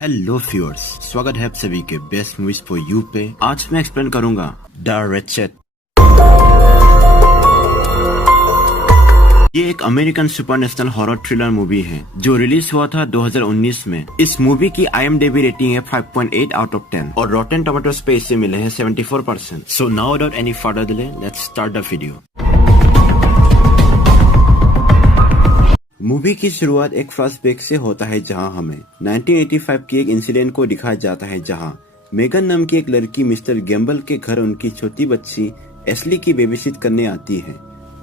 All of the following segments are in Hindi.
हेलो व्यूअर्स, स्वागत है आप सभी के बेस्ट मूवीज फॉर यू पे। आज मैं एक्सप्लेन करूंगा द रेचेट। ये एक अमेरिकन सुपरनेशनल हॉरर थ्रिलर मूवी है जो रिलीज हुआ था 2019 में। इस मूवी की IMDb रेटिंग है 5.8 आउट ऑफ 10 और रॉटेन टोमेटोज पे इसे मिले हैं 74%। So now without any further delay, let's start the video. Movie की शुरुआत एक फ्लैशबैक से होता है जहां हमें 1985 की एक इंसिडेंट को दिखाया जाता है जहां मेगन नाम की एक लड़की मिस्टर गैम्बल के घर उनकी छोटी बच्ची एशली की बेबीसिट करने आती है।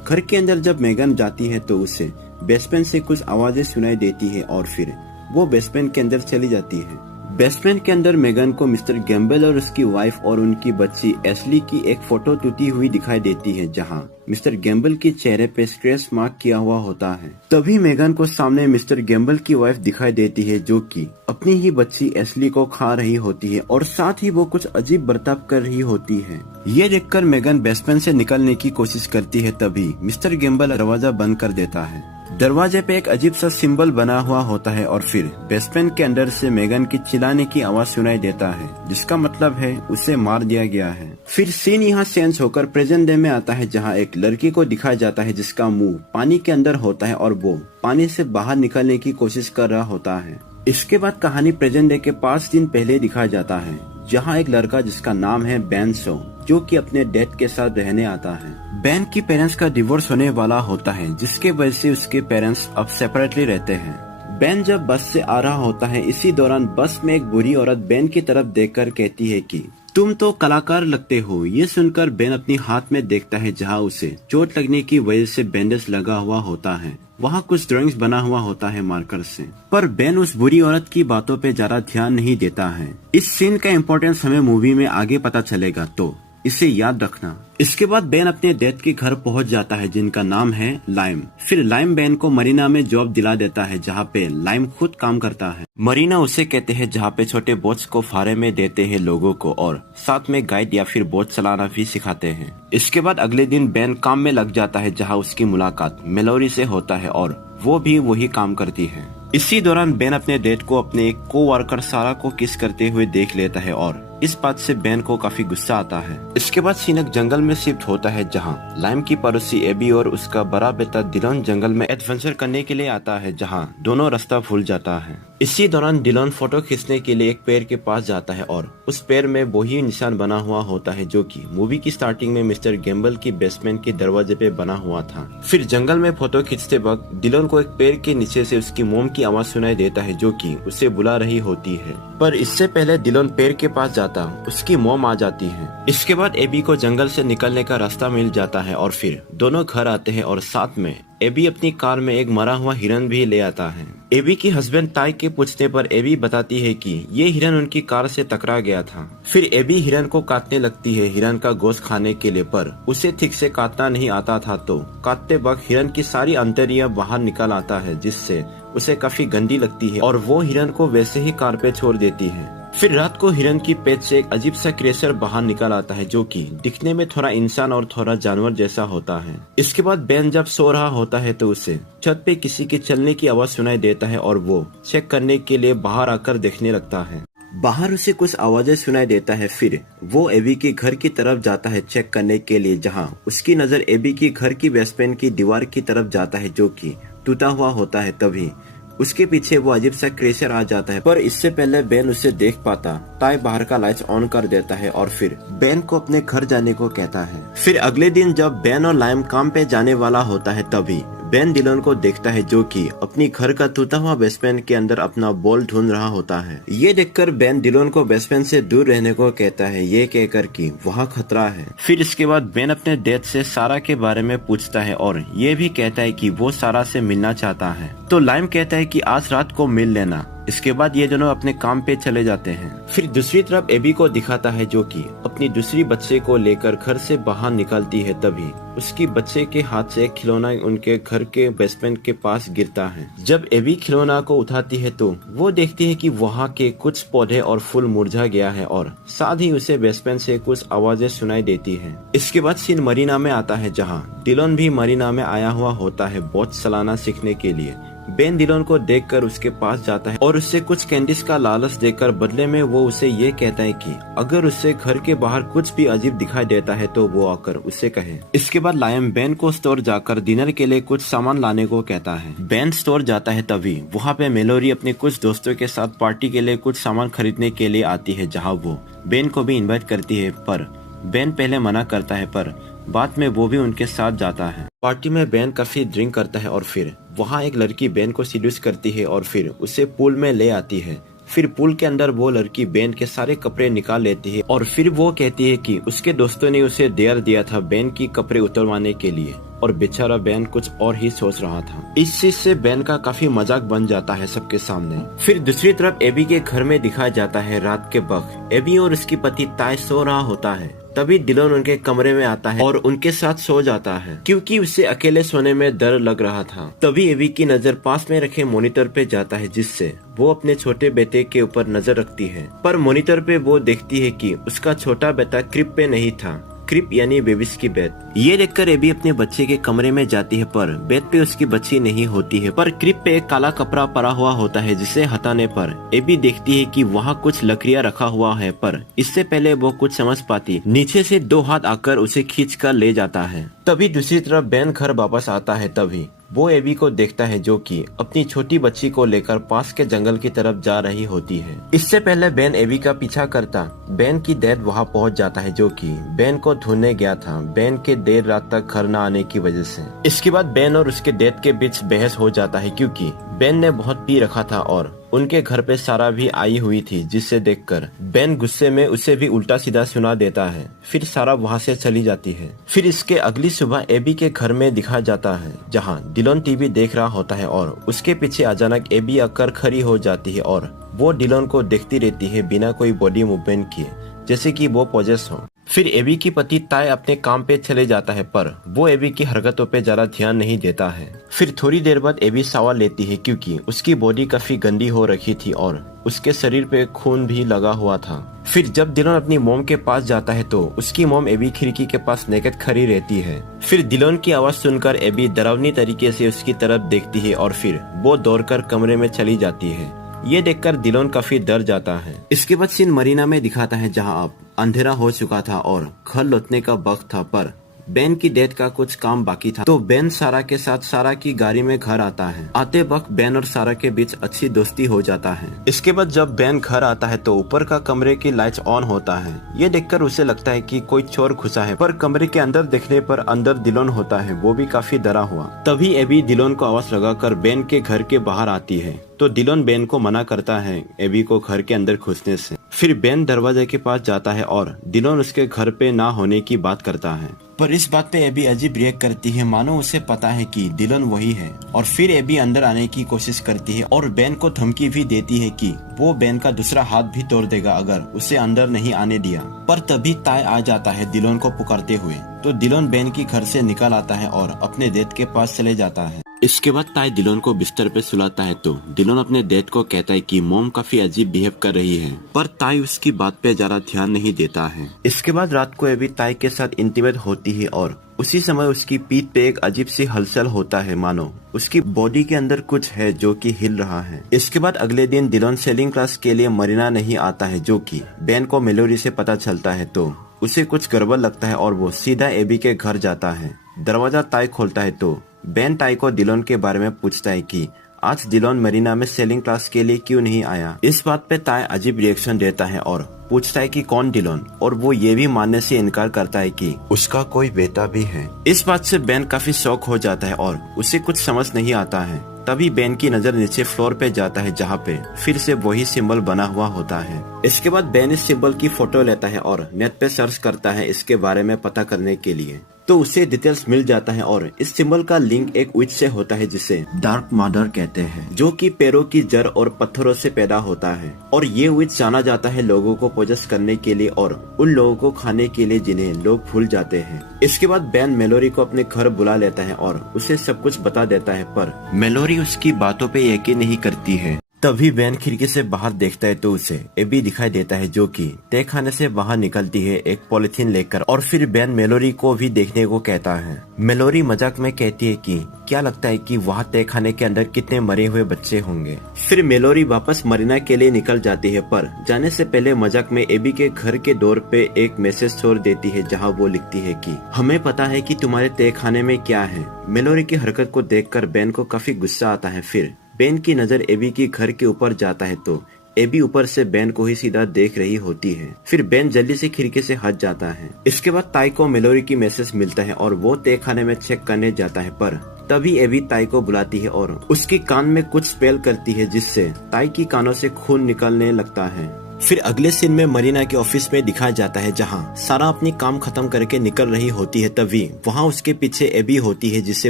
घर के अंदर जब मेगन जाती है तो उसे बेसमेंट से कुछ आवाजें सुनाई देती है और फिर वो बेसमेंट के अंदर चली जाती है। बेसमेंट के अंदर मेगन को मिस्टर गैम्बल और उसकी वाइफ और उनकी बच्ची एशली की एक फोटो टूटी हुई दिखाई देती है जहां मिस्टर गैम्बल के चेहरे पे स्क्रैच मार्क किया हुआ होता है। तभी मेगन को सामने मिस्टर गैम्बल की वाइफ दिखाई देती है जो कि अपनी ही बच्ची एशली को खा रही होती है और साथ ही वो कुछ अजीब बर्ताव कर रही होती है। ये देखकर मेगन बेसमेंट से निकलने की कोशिश करती है तभी मिस्टर गैम्बल दरवाजा बंद कर देता है। दरवाजे पे एक अजीब सा सिंबल बना हुआ होता है और फिर बेसमेंट के अंदर से मेगन की चिल्लाने की आवाज सुनाई देता है जिसका मतलब है उसे मार दिया गया है। फिर सीन यहाँ चेंज होकर प्रेजेंट डे में आता है जहाँ एक लड़की को दिखाया जाता है जिसका मुंह पानी के अंदर होता है और वो पानी से बाहर निकलने की कोशिश कर रहा होता है। इसके बाद कहानी प्रेजेंट डे के 5 दिन पहले दिखाया जाता है जहाँ एक लड़का जिसका नाम है बेन शो जो कि अपने डैड के साथ रहने आता है। बेन की पेरेंट्स का डिवोर्स होने वाला होता है जिसके वजह से उसके पेरेंट्स अब सेपरेटली रहते हैं। बेन जब बस से आ रहा होता है इसी दौरान बस में एक बुरी औरत बेन की तरफ देखकर कहती है कि तुम तो कलाकार लगते हो। ये सुनकर बेन अपनी हाथ में देखता है जहाँ उसे चोट लगने की वजह से बैंडेज लगा हुआ होता है। वहाँ कुछ ड्राइंग्स बना हुआ होता है मार्कर से, पर बेन उस बुरी औरत की बातों पे ज्यादा ध्यान नहीं देता है। इस सीन का इम्पोर्टेंस हमें मूवी में आगे पता चलेगा तो इसे याद रखना। इसके बाद बेन अपने डैड के घर पहुंच जाता है जिनका नाम है लाइम। फिर लाइम बेन को मरीना में जॉब दिला देता है जहाँ पे लाइम खुद काम करता है। मरीना उसे कहते हैं जहाँ पे छोटे बोट्स को फारे में देते हैं लोगों को और साथ में गाइड या फिर बोट चलाना भी सिखाते हैं। इसके बाद अगले दिन बेन काम में लग जाता है जहाँ उसकी मुलाकात मेलोरी से होता है और वो भी वही काम करती है। इसी दौरान बेन अपने डैड को अपने एक को-वर्कर सारा को किस करते हुए देख लेता है और इस बात से बेन को काफी गुस्सा आता है। इसके बाद सीन एक जंगल में शिफ्ट होता है जहां लाइम की पड़ोसी एबी और उसका बड़ा बेटा डिलॉन जंगल में एडवेंचर करने के लिए आता है जहां दोनों रास्ता भूल जाता है। इसी दौरान डिलॉन फोटो खींचने के लिए एक पेड़ के पास जाता है और उस पेड़ में वही निशान बना हुआ होता है जो कि मूवी की स्टार्टिंग में मिस्टर गैम्बल की बेसमेंट के दरवाजे पे बना हुआ था। फिर जंगल में फोटो खींचते वक्त डिलॉन को एक पेड़ के नीचे से उसकी मोम की आवाज सुनाई देता है जो कि उसे बुला रही होती है, पर इससे पहले डिलॉन पेड़ के पास जाता उसकी मोम आ जाती है। इसके बाद एबी को जंगल से निकलने का रास्ता मिल जाता है और फिर दोनों घर आते हैं और साथ में एबी अपनी कार में एक मरा हुआ हिरन भी ले आता है। एबी की हस्बैंड ताई के पूछने पर एबी बताती है कि ये हिरन उनकी कार से टकरा गया था। फिर एबी हिरन को काटने लगती है हिरन का गोश्त खाने के लिए, पर उसे ठीक से काटना नहीं आता था तो काटते वक्त हिरन की सारी अंतड़ियां बाहर निकल आता है जिससे उसे काफी गंदी लगती है और वो हिरन को वैसे ही कार पे छोड़ देती है। फिर रात को हिरन की पेट से एक अजीब सा क्रेचर बाहर निकल आता है जो कि दिखने में थोड़ा इंसान और थोड़ा जानवर जैसा होता है। इसके बाद बेन जब सो रहा होता है तो उसे छत पे किसी के चलने की आवाज सुनाई देता है और वो चेक करने के लिए बाहर आकर देखने लगता है। बाहर उसे कुछ आवाजें सुनाई देता है। फिर वो एबी के घर की तरफ जाता है चेक करने के लिए जहाँ उसकी नजर एबी की घर की बेसमेंट की दीवार की तरफ जाता है जो कि टूटा हुआ होता है। तभी उसके पीछे वो अजीब सा क्रेचर आ जाता है, पर इससे पहले बेन उसे देख पाता ताई बाहर का लाइट्स ऑन कर देता है और फिर बेन को अपने घर जाने को कहता है। फिर अगले दिन जब बेन और लाइम काम पे जाने वाला होता है तभी बेन डिलॉन को देखता है जो कि अपनी घर का टूटा हुआ बेसमेंट के अंदर अपना बॉल ढूंढ रहा होता है। ये देखकर बेन डिलॉन को बेसमेंट से दूर रहने को कहता है ये कहकर कि वहाँ खतरा है। फिर इसके बाद बेन अपने डैड से सारा के बारे में पूछता है और ये भी कहता है कि वो सारा से मिलना चाहता है। तो लाइम कहता है कि आज रात को मिल लेना। इसके बाद ये दोनों अपने काम पे चले जाते हैं। फिर दूसरी तरफ एबी को दिखाता है जो कि अपनी दूसरी बच्चे को लेकर घर से बाहर निकलती है तभी उसकी बच्चे के हाथ से एक खिलौना उनके घर के बेसमेंट के पास गिरता है। जब एबी खिलौना को उठाती है तो वो देखती है कि वहाँ के कुछ पौधे और फूल मुरझा गया है और साथ ही उसे बेसमेंट से कुछ आवाजें सुनाई देती है। इसके बाद सीन मरीना में आता है जहाँ डिलॉन भी मरीना में आया हुआ होता है बोट चलाना सीखने के लिए। बेन डिलोन को देखकर उसके पास जाता है और उससे कुछ कैंडीज का लालच देकर बदले में वो उसे ये कहता है कि अगर उससे घर के बाहर कुछ भी अजीब दिखाई देता है तो वो आकर उससे कहे। इसके बाद लायम बेन को स्टोर जाकर डिनर के लिए कुछ सामान लाने को कहता है। बेन स्टोर जाता है तभी वहाँ पे मेलोरी अपने कुछ दोस्तों के साथ पार्टी के लिए कुछ सामान खरीदने के लिए आती है, जहाँ वो बेन को भी इन्वाइट करती है, पर बेन पहले मना करता है, पर बाद में वो भी उनके साथ जाता है। पार्टी में बेन काफी ड्रिंक करता है और फिर वहाँ एक लड़की बेन को सीड्यूस करती है और फिर उसे पूल में ले आती है। फिर पूल के अंदर वो लड़की बेन के सारे कपड़े निकाल लेती है और फिर वो कहती है कि उसके दोस्तों ने उसे डेयर दिया था बेन की कपड़े उतरवाने के लिए, और बेचारा बेन कुछ और ही सोच रहा था। इस चीज से बेन का काफी मजाक बन जाता है सबके सामने। फिर दूसरी तरफ एबी के घर में दिखाया जाता है रात के वक्त एबी और उसकी पति ताई सो रहा होता है। तभी डिलोन उनके कमरे में आता है और उनके साथ सो जाता है क्योंकि उसे अकेले सोने में डर लग रहा था। तभी एबी की नजर पास में रखे मॉनिटर पे जाता है, जिससे वो अपने छोटे बेटे के ऊपर नजर रखती है, पर मॉनिटर पे वो देखती है कि उसका छोटा बेटा क्रिप पे नहीं था। क्रिप यानी बेबीज की बेड। ये देखकर एबी अपने बच्चे के कमरे में जाती है, पर बेड पे उसकी बच्ची नहीं होती है, पर क्रिप पे एक काला कपड़ा पड़ा हुआ होता है, जिसे हटाने पर एबी देखती है कि वहाँ कुछ लकड़ियाँ रखा हुआ है, पर इससे पहले वो कुछ समझ पाती नीचे से 2 हाथ आकर उसे खींच कर ले जाता है। तभी दूसरी तरफ बेन घर वापस आता है, तभी वो एबी को देखता है जो कि अपनी छोटी बच्ची को लेकर पास के जंगल की तरफ जा रही होती है। इससे पहले बेन एबी का पीछा करता बेन की डैड वहाँ पहुँच जाता है, जो कि बेन को ढूंढने गया था बेन के देर रात तक घर न आने की वजह से। इसके बाद बेन और उसके डैड के बीच बहस हो जाता है क्योंकि बेन ने बहुत पी रखा था और उनके घर पे सारा भी आई हुई थी, जिससे देखकर बेन गुस्से में उसे भी उल्टा सीधा सुना देता है। फिर सारा वहाँ से चली जाती है। फिर इसके अगली सुबह एबी के घर में दिखा जाता है, जहाँ डिलोन टीवी देख रहा होता है और उसके पीछे अचानक एबी आकर खड़ी हो जाती है और वो डिलोन को देखती रहती है बिना कोई बॉडी मूवमेंट किए, जैसे कि वो पोजेस हो। फिर एबी की पति ताई अपने काम पे चले जाता है, पर वो एबी की हरकतों पे ज्यादा ध्यान नहीं देता है। फिर थोड़ी देर बाद एबी शावर लेती है क्योंकि उसकी बॉडी काफी गंदी हो रखी थी और उसके शरीर पे खून भी लगा हुआ था। फिर जब डिलोन अपनी मोम के पास जाता है तो उसकी मोम एबी खिड़की के पास नेकेड खड़ी रहती है। फिर डिलोन की आवाज सुनकर एबी डरावनी तरीके से उसकी तरफ देखती है और फिर वो दौड़कर कमरे में चली जाती है। ये देखकर डिलोन काफी डर जाता है। इसके बाद सीन मरीना में दिखाता है, जहाँ अब अंधेरा हो चुका था और घर लौटने का वक्त था, पर बेन की डेथ का कुछ काम बाकी था, तो बेन सारा के साथ सारा की गाड़ी में घर आता है। आते वक्त बेन और सारा के बीच अच्छी दोस्ती हो जाता है। इसके बाद जब बेन घर आता है तो ऊपर का कमरे की लाइट्स ऑन होता है। ये देखकर उसे लगता है कि कोई चोर घुसा है, पर कमरे के अंदर देखने पर अंदर डिलोन होता है। वो भी काफी डरा हुआ। तभी एबी डिलोन को आवाज लगाकर बेन के घर के बाहर आती है, तो डिलोन बेन को मना करता है एबी को घर के अंदर घुसने से। फिर बेन दरवाजे के पास जाता है और डिलोन उसके घर पे ना होने की बात करता है, पर इस बात पे एबी अजीब रिएक्ट करती है, मानो उसे पता है कि डिलोन वही है। और फिर एबी अंदर आने की कोशिश करती है और बेन को धमकी भी देती है कि वो बेन का दूसरा हाथ भी तोड़ देगा अगर उसे अंदर नहीं आने दिया। पर तभी ताई आ जाता है डिलोन को पुकारते हुए, तो डिलोन बेन की घर से निकल आता है और अपने डेड के पास चले जाता है। इसके बाद ताई डिलोन को बिस्तर पे सुलाता है, तो डिलोन अपने डेड को कहता है कि मॉम काफी अजीब बिहेव कर रही है, पर ताई उसकी बात पे ज्यादा ध्यान नहीं देता है। इसके बाद रात को एबी ताई के साथ इंटीमेट होती है और उसी समय उसकी पीठ पे एक अजीब सी हलचल होता है, मानो उसकी बॉडी के अंदर कुछ है जो कि हिल रहा है। इसके बाद अगले दिन डिलोन सेलिंग क्लास के लिए मरीना नहीं आता है, जो कि बेन को मेलोरी से पता चलता है, तो उसे कुछ गड़बड़ लगता है और वो सीधा एबी के घर जाता है। दरवाजा ताई खोलता है तो बेन ताई को डिलोन के बारे में पूछता है कि आज डिलोन मरीना में सेलिंग क्लास के लिए क्यों नहीं आया। इस बात पे ताई अजीब रिएक्शन देता है और पूछता है कि कौन डिलोन, और वो ये भी मानने से इनकार करता है कि उसका कोई बेटा भी है। इस बात से बेन काफी शॉक हो जाता है और उसे कुछ समझ नहीं आता है। तभी बेन की नजर नीचे फ्लोर पे जाता है, जहाँ पे फिर से वही सिंबल बना हुआ होता है। इसके बाद बेन इस सिंबल की फोटो लेता है और नेट पे सर्च करता है इसके बारे में पता करने के लिए, तो उसे डिटेल्स मिल जाता है और इस सिंबल का लिंक एक विच से होता है जिसे डार्क मदर कहते हैं, जो कि पैरों की जड़ और पत्थरों से पैदा होता है। और ये विच जाना जाता है लोगों को पोजेस करने के लिए और उन लोगों को खाने के लिए जिन्हें लोग भूल जाते हैं। इसके बाद बेन मेलोरी को अपने घर बुला लेता है और उसे सब कुछ बता देता है, पर मेलोरी उसकी बातों पे यकीन नहीं करती है। तभी बेन खिड़की से बाहर देखता है तो उसे एबी दिखाई देता है जो कि तय खाने से बाहर निकलती है एक पॉलिथीन लेकर, और फिर बेन मेलोरी को भी देखने को कहता है। मेलोरी मजाक में कहती है कि क्या लगता है कि वहाँ तय खाने के अंदर कितने मरे हुए बच्चे होंगे। फिर मेलोरी वापस मरीना के लिए निकल जाती है, पर जाने से पहले मजाक में एबी के घर के डोर पे एक मैसेज छोड़ देती है जहाँ वो लिखती है कि हमें पता है कि तुम्हारे तय खाने में क्या है। मेलोरी की हरकत को देखकर बेन को काफी गुस्सा आता है। फिर बेन की नजर एबी की घर के ऊपर जाता है तो एबी ऊपर से बेन को ही सीधा देख रही होती है। फिर बेन जल्दी से खिड़की से हट जाता है। इसके बाद ताई को मेलोरी की मैसेज मिलता है और वो तय खाने में चेक करने जाता है, पर तभी एबी ताई को बुलाती है और उसकी कान में कुछ स्पेल करती है जिससे ताई की कानों से खून निकलने लगता है। फिर अगले सीन में मरीना के ऑफिस में दिखाया जाता है जहां सारा अपनी काम खत्म करके निकल रही होती है। तभी वहां उसके पीछे एबी होती है जिसे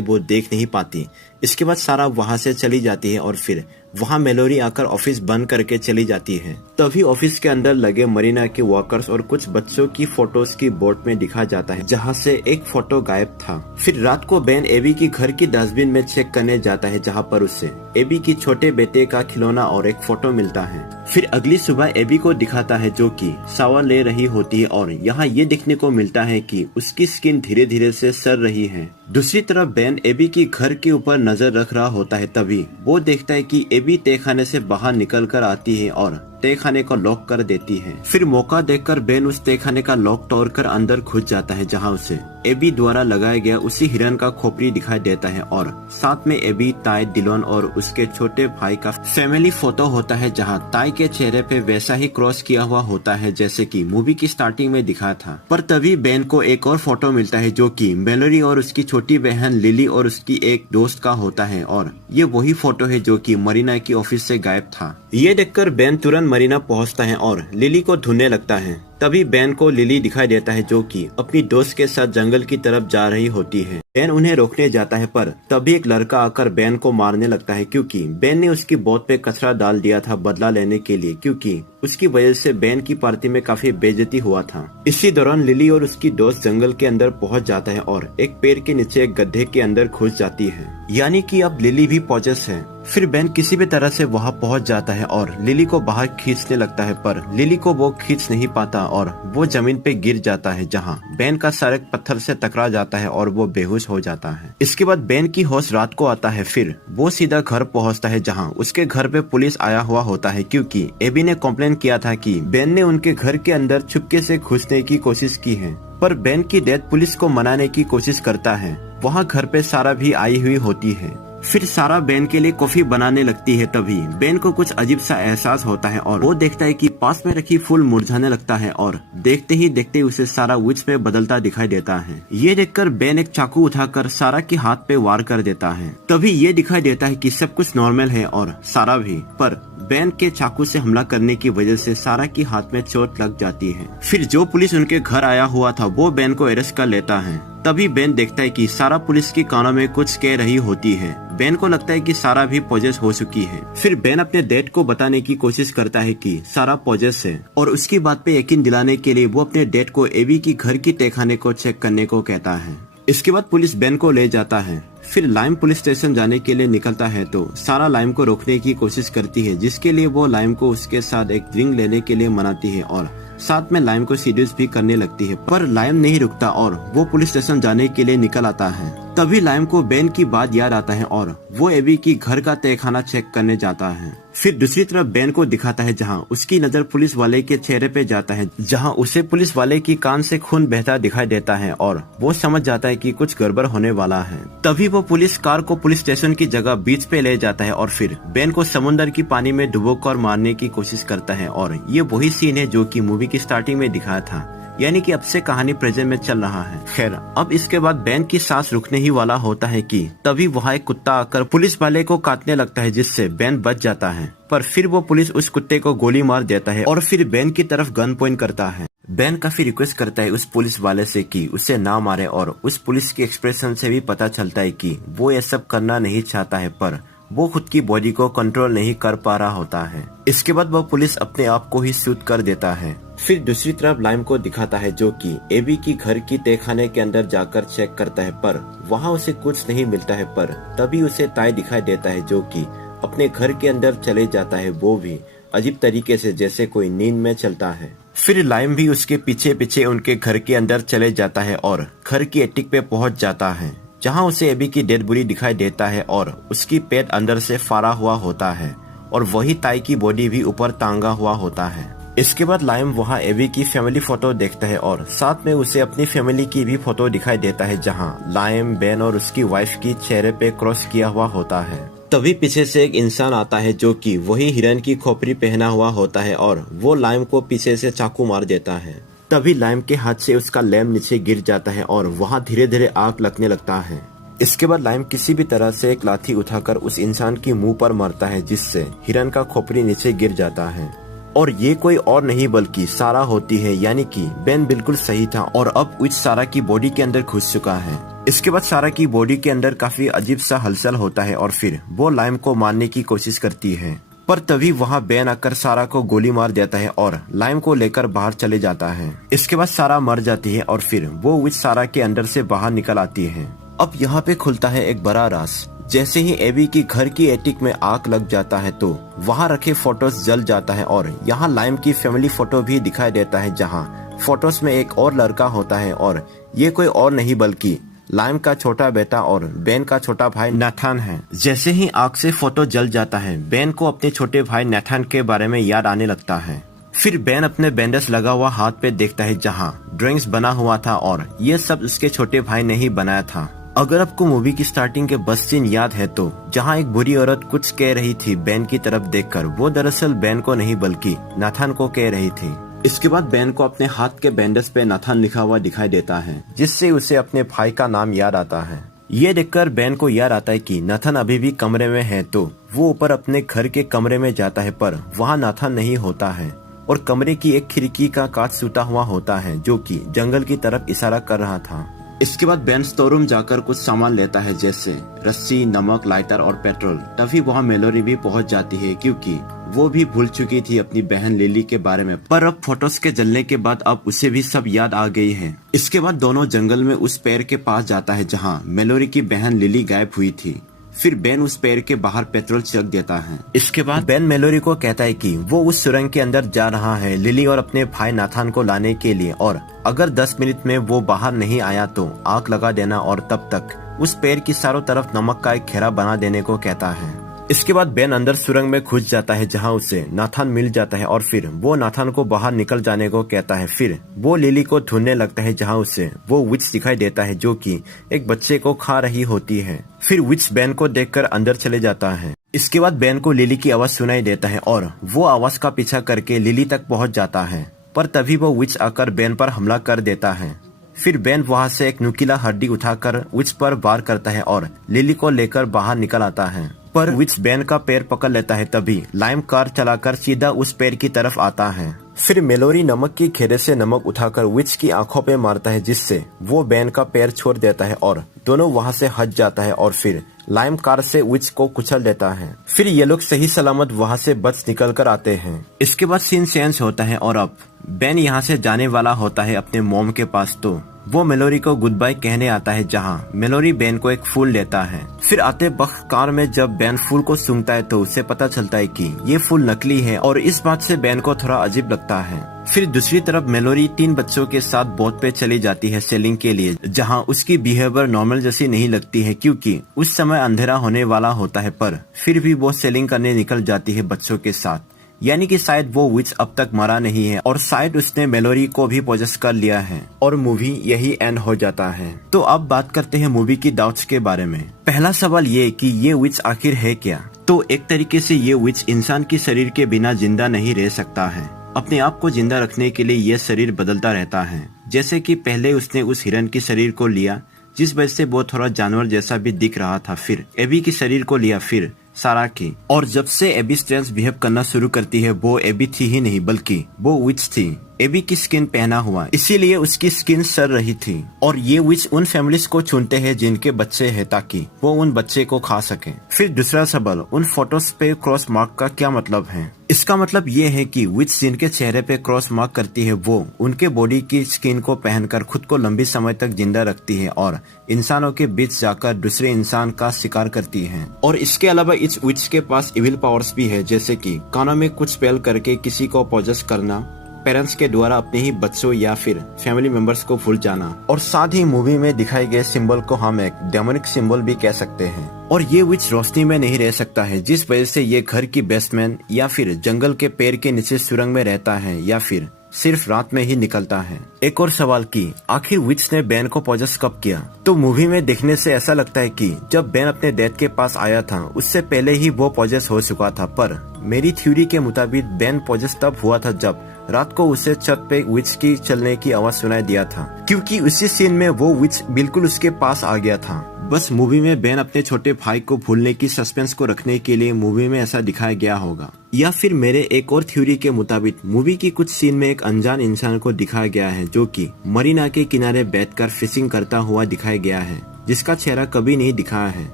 वो देख नहीं पाती। इसके बाद सारा वहां से चली जाती है और फिर वहां मेलोरी आकर ऑफिस बंद करके चली जाती है। तभी ऑफिस के अंदर लगे मरीना के वर्कर्स और कुछ बच्चों की फोटोज की बोर्ड में दिखाया जाता है जहां से एक फोटो गायब था। फिर रात को बेन एबी की घर की डस्टबिन में चेक करने जाता है जहां पर उससे एबी की छोटे बेटे का खिलौना और एक फोटो मिलता है। फिर अगली सुबह एबी को दिखाता है जो कि शावर ले रही होती है और यहाँ ये देखने को मिलता है कि उसकी स्किन धीरे धीरे से सड़ रही है। दूसरी तरफ बेन एबी की घर के ऊपर नजर रख रहा होता है। तभी वो देखता है कि एबी तय खाने से बाहर निकल कर आती है और तय खाने को लॉक कर देती है। फिर मौका देखकर बेन उस तय खाने का लॉक तोड़कर अंदर घुस जाता है जहां उसे एबी द्वारा लगाया गया उसी हिरन का खोपड़ी दिखाई देता है और साथ में एबी, ताई, डिलोन और उसके छोटे भाई का फैमिली फोटो होता है जहां ताई के चेहरे पे वैसा ही क्रॉस किया हुआ होता है जैसे कि मूवी की स्टार्टिंग में दिखा था। पर तभी बेन को एक और फोटो मिलता है जो कि मेलोरी और उसकी छोटी बहन लिली और उसकी एक दोस्त का होता है और ये वही फोटो है जो कि मरीना की ऑफिस से गायब था। ये देखकर बेन तुरंत मरीना पहुंचता है और लिली को ढूंढने लगता है। तभी बेन को लिली दिखाई देता है जो कि अपनी दोस्त के साथ जंगल की तरफ जा रही होती है। बेन उन्हें रोकने जाता है पर तभी एक लड़का आकर बेन को मारने लगता है क्योंकि बेन ने उसकी बोट पे कचरा डाल दिया था बदला लेने के लिए, क्योंकि उसकी वजह से बेन की पार्टी में काफी बेइज्जती हुआ था। इसी दौरान लिली और उसकी दोस्त जंगल के अंदर पहुंच जाता है और एक पेड़ के नीचे एक गड्ढे के अंदर घुस जाती है, यानी कि अब लिली भी पॉजेस है। फिर बेन किसी भी तरह से वहां पहुंच जाता है और लिली को बाहर खींचने लगता है, पर लिली को वो खींच नहीं पाता और वो जमीन पे गिर जाता है जहां बेन का सर एक पत्थर से टकरा जाता है और वो बेहोश हो जाता है। इसके बाद बेन की होश रात को आता है। फिर वो सीधा घर पहुंचता है जहां उसके घर पे पुलिस आया हुआ होता है क्योंकि एबी ने कंप्लेन किया था कि बेन ने उनके घर के अंदर छुपके से घुसने की कोशिश की है। पर बेन की डेथ पुलिस को मनाने की कोशिश करता है। वहाँ घर पे सारा भी आई हुई होती है। फिर सारा बेन के लिए कॉफी बनाने लगती है। तभी बेन को कुछ अजीब सा एहसास होता है और वो देखता है कि पास में रखी फूल मुरझाने लगता है और देखते ही देखते उसे सारा विच में बदलता दिखाई देता है। ये देखकर बेन एक चाकू उठाकर सारा के हाथ पे वार कर देता है। तभी ये दिखाई देता है कि सब कुछ नॉर्मल है और सारा भी, पर बेन के चाकू से हमला करने की वजह से सारा की हाथ में चोट लग जाती है। फिर जो पुलिस उनके घर आया हुआ था वो बेन को अरेस्ट कर लेता है। तभी बेन देखता है कि सारा पुलिस के कानों में कुछ कह रही होती है। बेन को लगता है कि सारा भी पॉजेस हो चुकी है। फिर बेन अपने डैड को बताने की कोशिश करता है कि सारा पॉजेस है और उसकी बात पे यकीन दिलाने के लिए वो अपने डैड को एबी की घर की तहखाने को चेक करने को कहता है। इसके बाद पुलिस बेन को ले जाता है। फिर लाइम पुलिस स्टेशन जाने के लिए निकलता है तो सारा लाइम को रोकने की कोशिश करती है, जिसके लिए वो लाइम को उसके साथ एक ड्रिंक लेने के लिए मनाती है और साथ में लाइम को सीड्यूस भी करने लगती है। पर लाइम नहीं रुकता और वो पुलिस स्टेशन जाने के लिए निकल आता है। तभी लाइम को बेन की बात याद आता है और वो एबी की घर का तहखाना चेक करने जाता है। फिर दूसरी तरफ बेन को दिखाता है जहां उसकी नजर पुलिस वाले के चेहरे पे जाता है, जहां उसे पुलिस वाले की कान से खून बहता दिखाई देता है और वो समझ जाता है कि कुछ गड़बड़ होने वाला है। तभी वो पुलिस कार को पुलिस स्टेशन की जगह बीच पे ले जाता है और फिर बेन को समुद्र की पानी में डुबोकर मारने की कोशिश करता है और ये वही सीन है जो कि मूवी की स्टार्टिंग में दिखाया था, यानी कि अब से कहानी प्रेजेंट में चल रहा है। खैर, अब इसके बाद बेन की सांस रुकने ही वाला होता है कि तभी वहाँ एक कुत्ता आकर पुलिस वाले को काटने लगता है, जिससे बेन बच जाता है। पर फिर वो पुलिस उस कुत्ते को गोली मार देता है और फिर बेन की तरफ गन पॉइंट करता है। बेन काफी रिक्वेस्ट करता है उस पुलिस वाले से कि उसे ना मारे और उस पुलिस के एक्सप्रेशन से भी पता चलता है कि वो ये सब करना नहीं चाहता है, पर वो खुद की बॉडी को कंट्रोल नहीं कर पा रहा होता है। इसके बाद वो पुलिस अपने आप को ही शूट कर देता है। फिर दूसरी तरफ लाइम को दिखाता है जो कि एबी की घर की तहखाने के अंदर जाकर चेक करता है, पर वहाँ उसे कुछ नहीं मिलता है। पर तभी उसे ताई दिखाई देता है जो कि अपने घर के अंदर चले जाता है, वो भी अजीब तरीके से जैसे कोई नींद में चलता है। फिर लाइम भी उसके पीछे पीछे उनके घर के अंदर चले जाता है और घर की एटिक पे पहुंच जाता है, जहां उसे एबी की डेड बॉडी दिखाई देता है और उसकी पेट अंदर से फाड़ा हुआ होता है और वही ताई की बॉडी भी ऊपर टांगा हुआ होता है। इसके बाद लाइम वहां एबी की फैमिली फोटो देखता है और साथ में उसे अपनी फैमिली की भी फोटो दिखाई देता है, जहां लाइम, बेन और उसकी वाइफ की चेहरे पे क्रॉस किया हुआ होता है। तभी पीछे से एक इंसान आता है जो कि वही हिरन की खोपड़ी पहना हुआ होता है और वो लाइम को पीछे से चाकू मार देता है। तभी लाइम के हाथ से उसका लैम्प नीचे गिर जाता है और वहाँ धीरे धीरे आग लगने लगता है। इसके बाद लाइम किसी भी तरह से एक लाठी उठाकर उस इंसान की मुंह पर मारता है, जिससे हिरन का खोपड़ी नीचे गिर जाता है। और ये कोई और नहीं बल्कि सारा होती है, यानी कि बेन बिल्कुल सही था और अब विच सारा की बॉडी के अंदर घुस चुका है। इसके बाद सारा की बॉडी के अंदर काफी अजीब सा हलचल होता है और फिर वो लाइम को मारने की कोशिश करती है, पर तभी वहाँ बेन आकर सारा को गोली मार देता है और लाइम को लेकर बाहर चले जाता है। इसके बाद सारा मर जाती है और फिर वो विच सारा के अंदर से बाहर निकल आती है। अब यहाँ पे खुलता है एक बड़ा राज। जैसे ही एबी की घर की एटिक में आग लग जाता है तो वहाँ रखे फोटोज जल जाता है और यहाँ लाइम की फैमिली फोटो भी दिखाई देता है, जहाँ फोटोज में एक और लड़का होता है और ये कोई और नहीं बल्कि लाइम का छोटा बेटा और बेन का छोटा भाई नाथान है। जैसे ही आग से फोटो जल जाता है, बेन को अपने छोटे भाई नाथान के बारे में याद आने लगता है। फिर बेन अपने बैंडेज लगा हुआ हाथ पे देखता है, जहाँ ड्राइंग्स बना हुआ था और ये सब उसके छोटे भाई ने ही बनाया था। अगर आपको मूवी की स्टार्टिंग के बस सीन याद है तो जहाँ एक बुरी औरत कुछ कह रही थी बेन की तरफ देखकर, वो दरअसल बेन को नहीं बल्कि नाथान को कह रही थी। इसके बाद बेन को अपने हाथ के बैंडेज पे नाथान लिखा हुआ दिखाई देता है, जिससे उसे अपने भाई का नाम याद आता है। ये देखकर बेन को याद आता है कि नाथान अभी भी कमरे में है, तो वो ऊपर अपने घर के कमरे में जाता है, पर वहाँ नाथान नहीं होता है और कमरे की एक खिड़की का कांच टूटा हुआ होता है जो कि जंगल की तरफ इशारा कर रहा था। इसके बाद बेन स्टोर रूम जाकर कुछ सामान लेता है, जैसे रस्सी, नमक, लाइटर और पेट्रोल। तभी वहाँ मेलोरी भी पहुँच जाती है, क्योंकि वो भी भूल चुकी थी अपनी बहन लिली के बारे में, पर अब फोटोज के जलने के बाद अब उसे भी सब याद आ गई है। इसके बाद दोनों जंगल में उस पेड़ के पास जाता है जहाँ मेलोरी की बहन लिली गायब हुई थी। फिर बेन उस पेड़ के बाहर पेट्रोल छिड़क देता है। इसके बाद बेन मेलोरी को कहता है कि वो उस सुरंग के अंदर जा रहा है लिली और अपने भाई नाथान को लाने के लिए, और अगर 10 मिनट में वो बाहर नहीं आया तो आग लगा देना और तब तक उस पेड़ की चारों तरफ नमक का एक घेरा बना देने को कहता है। इसके बाद बेन अंदर सुरंग में घुस जाता है, जहां उसे नाथान मिल जाता है और फिर वो नाथान को बाहर निकल जाने को कहता है। फिर वो लिली को ढूंढने लगता है, जहां उसे वो विच दिखाई देता है जो कि एक बच्चे को खा रही होती है। फिर विच बेन को देखकर अंदर चले जाता है। इसके बाद बेन को लिली की आवाज सुनाई देता है और वो आवाज का पीछा करके लिली तक पहुंच जाता है, पर तभी वो विच आकर बेन पर हमला कर देता है। फिर बेन वहां से एक नुकीला हड्डी उठाकर विच पर वार करता है और लिली को लेकर बाहर निकल आता है, पर विच बेन का पैर पकड़ लेता है। तभी लाइम कार चलाकर सीधा उस पैर की तरफ आता है। फिर मेलोरी नमक की घेरे से नमक उठाकर विच की आंखों पे मारता है, जिससे वो बेन का पैर छोड़ देता है और दोनों वहां से हट जाता है और फिर लाइम कार से विच को कुचल देता है। फिर ये लोग सही सलामत वहां से बच निकल कर आते हैं। इसके बाद सीन चेंज होता है और अब बेन यहाँ से जाने वाला होता है अपने मॉम के पास, तो वो मेलोरी को गुड बाय कहने आता है, जहाँ मेलोरी बेन को एक फूल देता है। फिर आते वक्त कार में जब बेन फूल को सूंघता है तो उसे पता चलता है कि ये फूल नकली है और इस बात से बेन को थोड़ा अजीब लगता है। फिर दूसरी तरफ मेलोरी 3 बच्चों के साथ बोट पे चली जाती है सेलिंग के लिए, जहाँ उसकी बिहेवियर नॉर्मल जैसी नहीं लगती है, क्योंकि उस समय अंधेरा होने वाला होता है, पर फिर भी वो सेलिंग करने निकल जाती है बच्चों के साथ। यानी कि शायद वो विच अब तक मरा नहीं है और शायद उसने मेलोरी को भी पोजेस कर लिया है और मूवी यही एंड हो जाता है। तो अब बात करते हैं मूवी की डाउट्स के बारे में। पहला सवाल ये कि ये विच आखिर है क्या? तो एक तरीके से ये विच इंसान की शरीर के बिना जिंदा नहीं रह सकता है। अपने आप को जिंदा रखने के लिए ये शरीर बदलता रहता है। जैसे कि पहले उसने उस हिरन की शरीर को लिया, जिस वजह से वो थोड़ा जानवर जैसा भी दिख रहा था, फिर एबी की शरीर को लिया, फिर सारा की, और जब से एबी स्ट्रेंज बिहेव करना शुरू करती है वो एबी थी ही नहीं बल्कि वो विच थी। एबी की स्किन पहना हुआ, इसीलिए उसकी स्किन सड़ रही थी। और ये विच उन फैमिलीज को चुनते हैं जिनके बच्चे हैं ताकि वो उन बच्चे को खा सके। फिर दूसरा सवाल, उन फोटोज पे क्रॉस मार्क का क्या मतलब है? इसका मतलब ये है कि विच जिनके चेहरे पे क्रॉस मार्क करती है वो उनके बॉडी की स्किन को पहनकर खुद को लंबी समय तक जिंदा रखती है और इंसानों के बीच जाकर दूसरे इंसान का शिकार करती है। और इसके अलावा इस विच के पास इविल पावर्स भी है, जैसे कि कानों में कुछ स्पेल करके किसी को पॉजेस करना, पेरेंट्स के द्वारा अपने ही बच्चों या फिर फैमिली मेंबर्स को भूल जाना, और साथ ही मूवी में दिखाए गए सिंबल को हम एक डेमोनिक सिंबल भी कह सकते हैं। और ये विच रोशनी में नहीं रह सकता है, जिस वजह से ये घर की बेसमेंट या फिर जंगल के पेड़ के नीचे सुरंग में रहता है या फिर सिर्फ रात में ही निकलता है। एक और सवाल कि आखिर विच ने बेन को पॉजेस कब किया? तो मूवी में देखने से ऐसा लगता है कि जब बेन अपने डैड के पास आया था उससे पहले ही वो पॉजेस हो चुका था, पर मेरी थ्योरी के मुताबिक बेन पॉजेस तब हुआ था जब रात को उसे छत पे विच की चलने की आवाज सुनाई दिया था, क्योंकि उसी सीन में वो विच बिल्कुल उसके पास आ गया था। बस मूवी में बेन अपने छोटे भाई को भूलने की सस्पेंस को रखने के लिए मूवी में ऐसा दिखाया गया होगा। या फिर मेरे एक और थ्योरी के मुताबिक मूवी की कुछ सीन में एक अनजान इंसान को दिखाया गया है जो कि मरीना के किनारे बैठकर फिशिंग करता हुआ दिखाया गया है, जिसका चेहरा कभी नहीं दिखाया है।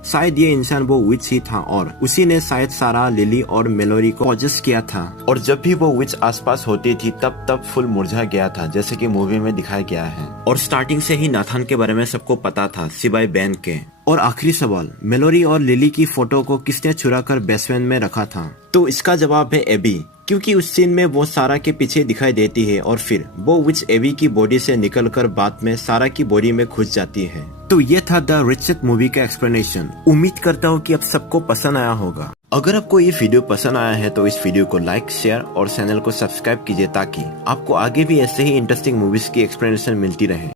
शायद ये इंसान वो विच ही था और उसी ने शायद सारा, लिली और मेलोरी को पॉजेस किया था। और जब भी वो विच आसपास होती थी तब फुल मुरझा गया था, जैसे कि मूवी में दिखाया गया है। और स्टार्टिंग से ही नाथन के बारे में सबको पता था सिवाय बेन के। और आखिरी सवाल, मेलोरी और लिली की फोटो को किसने चुरा कर बेसमेंट में रखा था? तो इसका जवाब है एबी, क्योंकि उस सीन में वो सारा के पीछे दिखाई देती है और फिर वो विच एबी की बॉडी से निकलकर बाद में सारा की बॉडी में घुस जाती है। तो ये था द रिचेट मूवी का एक्सप्लेनेशन। उम्मीद करता हूँ कि अब सबको पसंद आया होगा। अगर आपको ये वीडियो पसंद आया है तो इस वीडियो को लाइक, शेयर और चैनल को सब्सक्राइब कीजिए ताकि आपको आगे भी ऐसे ही इंटरेस्टिंग मूवीज की एक्सप्लेनेशन मिलती रहे।